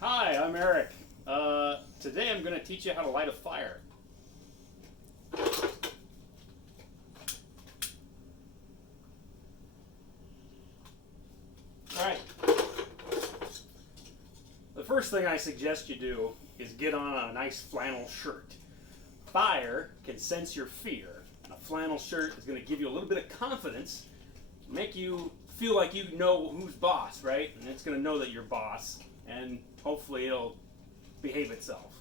Hi, I'm Eric. Today I'm going to teach you how to light a fire. Alright, the first thing I suggest you do is get on a nice flannel shirt. Fire can sense your fear, and a flannel shirt is going to give you a little bit of confidence, make you feel like you know who's boss, right? And it's going to know that you're boss, and hopefully it'll behave itself.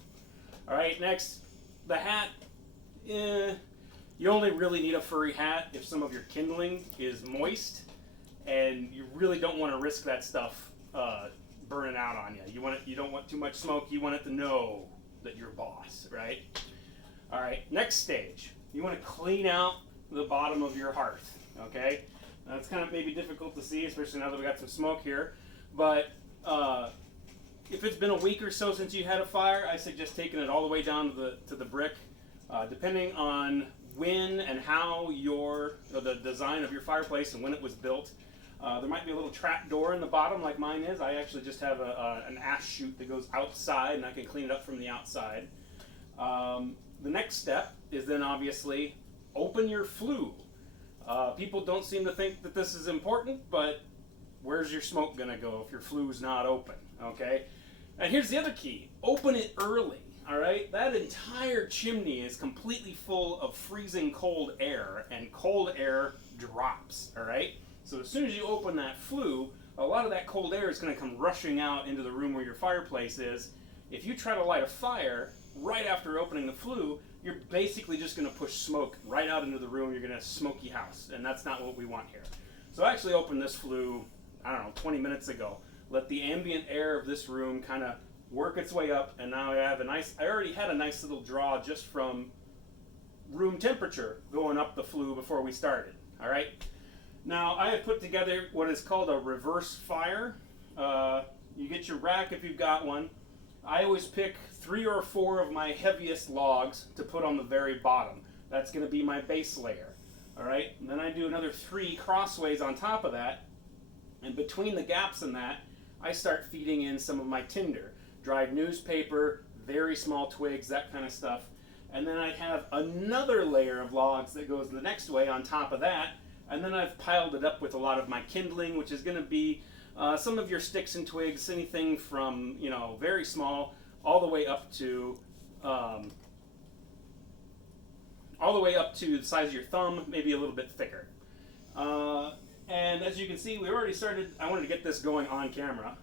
Alright, next, the hat. You only really need a furry hat if some of your kindling is moist, and you really don't want to risk that stuff burning out on you. You don't want too much smoke. You want it to know that you're boss, right? All right. Next stage, you want to clean out the bottom of your hearth. Okay, that's kind of maybe difficult to see, especially now that we got some smoke here. But if it's been a week or so since you had a fire, I suggest taking it all the way down to the brick. Depending on when and how the design of your fireplace and when it was built, there might be a little trap door in the bottom like mine is. I actually just have an ash chute that goes outside, and I can clean it up from the outside. The next step is then obviously open your flue. People don't seem to think that this is important, but where's your smoke going to go if your flue's not open? Okay, and here's the other key: open it early. All right, that entire chimney is completely full of freezing cold air, and cold air drops. All right, so as soon as you open that flue, a lot of that cold air is going to come rushing out into the room where your fireplace is. If you try to light a fire right after opening the flue, you're basically just going to push smoke right out into the room. You're going to have a smoky house, and that's not what we want here. So I actually opened this flue, I don't know, 20 minutes ago. Let the ambient air of this room kind of work its way up, and now I already had a nice little draw just from room temperature going up the flue before we started. All right. Now I have put together what is called a reverse fire. You get your rack if you've got one. I always pick 3 or 4 of my heaviest logs to put on the very bottom. That's going to be my base layer. All right. And then I do another 3 crossways on top of that, and between the gaps in that, I start feeding in some of my tinder. Dried newspaper, very small twigs, that kind of stuff. And then I have another layer of logs that goes the next way on top of that. And then I've piled it up with a lot of my kindling, which is going to be some of your sticks and twigs, anything from very small all the way up to the size of your thumb, maybe a little bit thicker. And as you can see, we already started. I wanted to get this going on camera.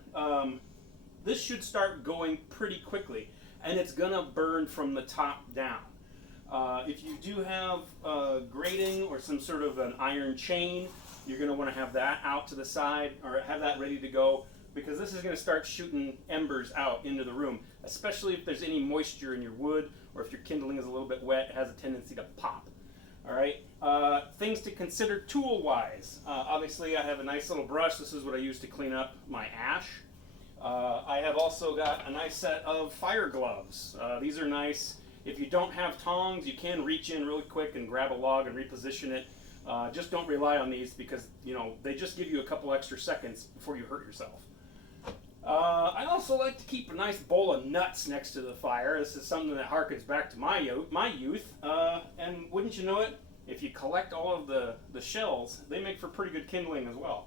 This should start going pretty quickly, and it's gonna burn from the top down. If you do have grating or some sort of an iron chain, you're gonna want to have that out to the side or have that ready to go, because this is gonna start shooting embers out into the room, especially if there's any moisture in your wood or if your kindling is a little bit wet. It has a tendency to pop. All right. Things to consider tool-wise. Obviously, I have a nice little brush. This is what I use to clean up my ash. I have also got a nice set of fire gloves. These are nice. If you don't have tongs, you can reach in really quick and grab a log and reposition it. Just don't rely on these, because they just give you a couple extra seconds before you hurt yourself. I also like to keep a nice bowl of nuts next to the fire. This is something that harkens back to my youth. And wouldn't you know it, if you collect all of the shells, they make for pretty good kindling as well.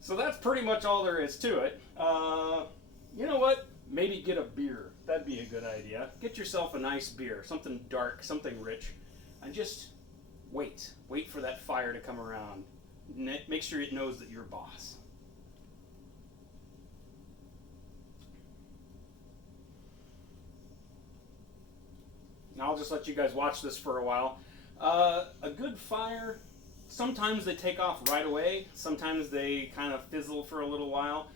So that's pretty much all there is to it. You know what? Maybe get a beer. That'd be a good idea. Get yourself a nice beer, something dark, something rich, and just wait. Wait for that fire to come around. Make sure it knows that you're boss. Now I'll just let you guys watch this for a while. A good fire, sometimes they take off right away. Sometimes they kind of fizzle for a little while.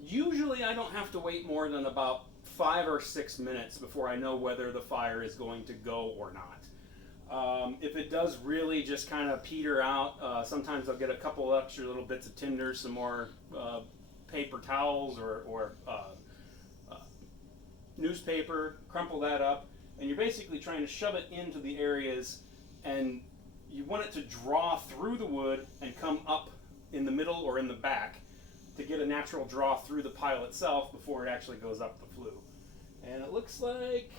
Usually I don't have to wait more than about 5 or 6 minutes before I know whether the fire is going to go or not. If it does really just kind of peter out, sometimes I'll get a couple extra little bits of tinder, some more paper towels or newspaper, crumple that up, and you're basically trying to shove it into the areas, and you want it to draw through the wood and come up in the middle or in the back to get a natural draw through the pile itself before it actually goes up the flue. And it looks like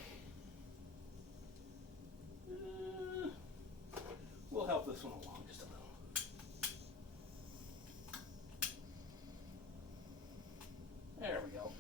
we'll help this one along just a little. There we go.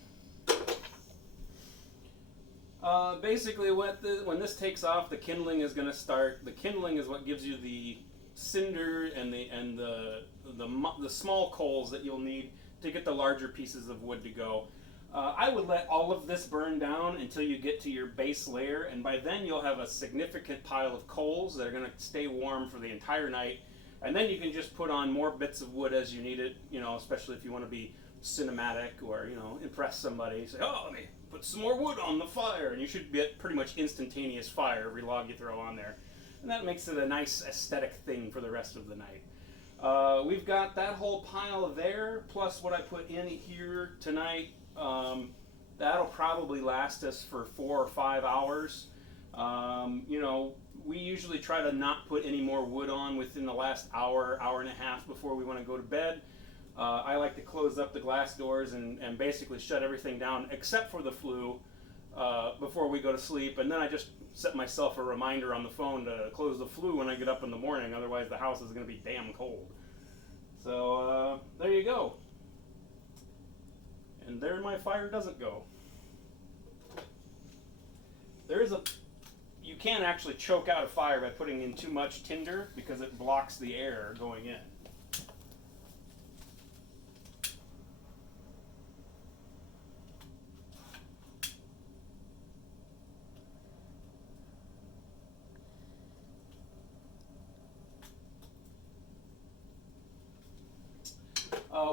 Basically, when this takes off, the kindling is going to start. The kindling is what gives you the cinder and the small coals that you'll need to get the larger pieces of wood to go. I would let all of this burn down until you get to your base layer, and by then you'll have a significant pile of coals that are going to stay warm for the entire night. And then you can just put on more bits of wood as you need it, you know, especially if you want to be cinematic or, you know, impress somebody. Say, oh, let me put some more wood on the fire, and you should get pretty much instantaneous fire every log you throw on there. And that makes it a nice aesthetic thing for the rest of the night. We've got that whole pile there, plus what I put in here tonight. That'll probably last us for 4 or 5 hours. You know, we usually try to not put any more wood on within the last hour, hour and a half before we want to go to bed. I like to close up the glass doors and basically shut everything down except for the flue before we go to sleep. And then I just set myself a reminder on the phone to close the flue when I get up in the morning. Otherwise the house is going to be damn cold. So there you go. And there my fire doesn't go. You can actually choke out a fire by putting in too much tinder because it blocks the air going in.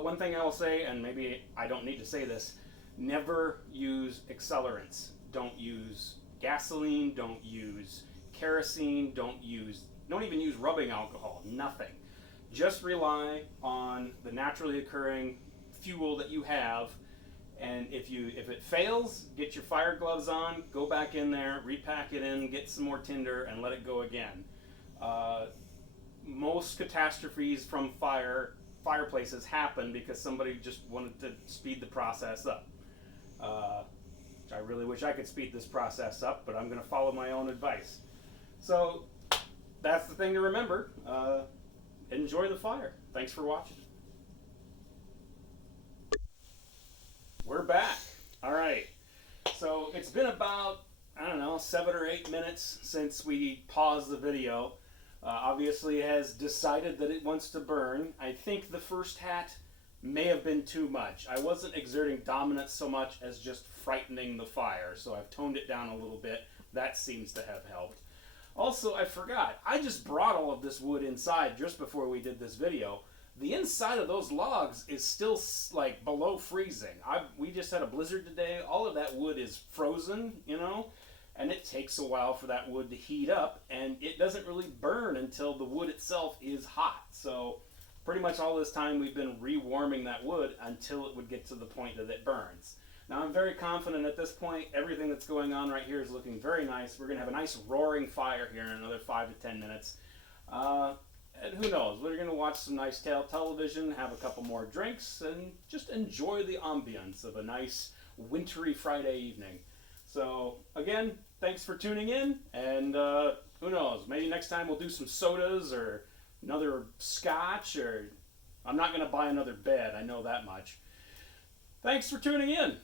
One thing I will say, and maybe I don't need to say this, never use accelerants. Don't use gasoline, don't use kerosene, don't even use rubbing alcohol, nothing. Just rely on the naturally occurring fuel that you have, and if it fails, get your fire gloves on, go back in there, repack it in, get some more tinder, and let it go again. Most catastrophes from fireplaces happen because somebody just wanted to speed the process up. I really wish I could speed this process up, but I'm going to follow my own advice. So that's the thing to remember. Enjoy the fire. Thanks for watching. We're back. All right. So it's been about, I don't know, 7 or 8 minutes since we paused the video. Obviously has decided that it wants to burn. I think the first hat may have been too much. I wasn't exerting dominance so much as just frightening the fire, so I've toned it down a little bit. That seems to have helped. Also, I forgot, I just brought all of this wood inside just before we did this video. The inside of those logs is still like below freezing. We just had a blizzard today. All of that wood is frozen, you know, and it takes a while for that wood to heat up, and it doesn't really burn until the wood itself is hot. So pretty much all this time we've been rewarming that wood until it would get to the point that it burns. Now I'm very confident at this point everything that's going on right here is looking very nice. We're going to have a nice roaring fire here in another 5 to 10 minutes. And who knows, we're going to watch some nice television, have a couple more drinks, and just enjoy the ambience of a nice wintry Friday evening. So again, thanks for tuning in, and who knows, maybe next time we'll do some sodas or another scotch, or I'm not going to buy another bed, I know that much. Thanks for tuning in.